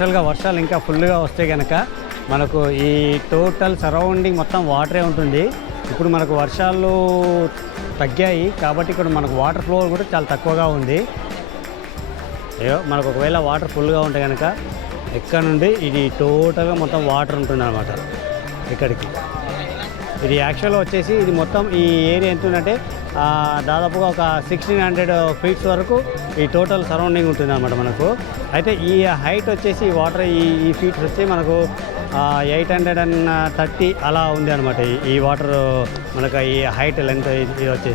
యాక్చువల్గా వర్షాలు ఇంకా ఫుల్గా వస్తే కనుక మనకు ఈ టోటల్ సరౌండింగ్ మొత్తం వాటరే ఉంటుంది. ఇప్పుడు మనకు వర్షాలు తగ్గాయి కాబట్టి ఇక్కడ మనకు వాటర్ ఫ్లో కూడా చాలా తక్కువగా ఉంది. మనకు ఒకవేళ వాటర్ ఫుల్గా ఉంటే కనుక ఇక్కడ నుండి ఇది టోటల్గా మొత్తం వాటర్ ఉంటుంది అన్నమాట ఇక్కడికి. ఇది యాక్చువల్గా వచ్చేసి ఇది మొత్తం ఈ ఏరియా ఎంత ఉందంటే దాదాపుగా ఒక 1600 ఫీట్స్ వరకు ఈ టోటల్ సరౌండింగ్ ఉంటుంది అన్నమాట మనకు. అయితే ఈ హైట్ వచ్చేసి వాటర్ ఈ ఫీట్స్ వచ్చి మనకు 830 అలా ఉంది అనమాట. ఈ వాటర్ మనకు ఈ హైట్ లెంత్ ఇది వచ్చేసి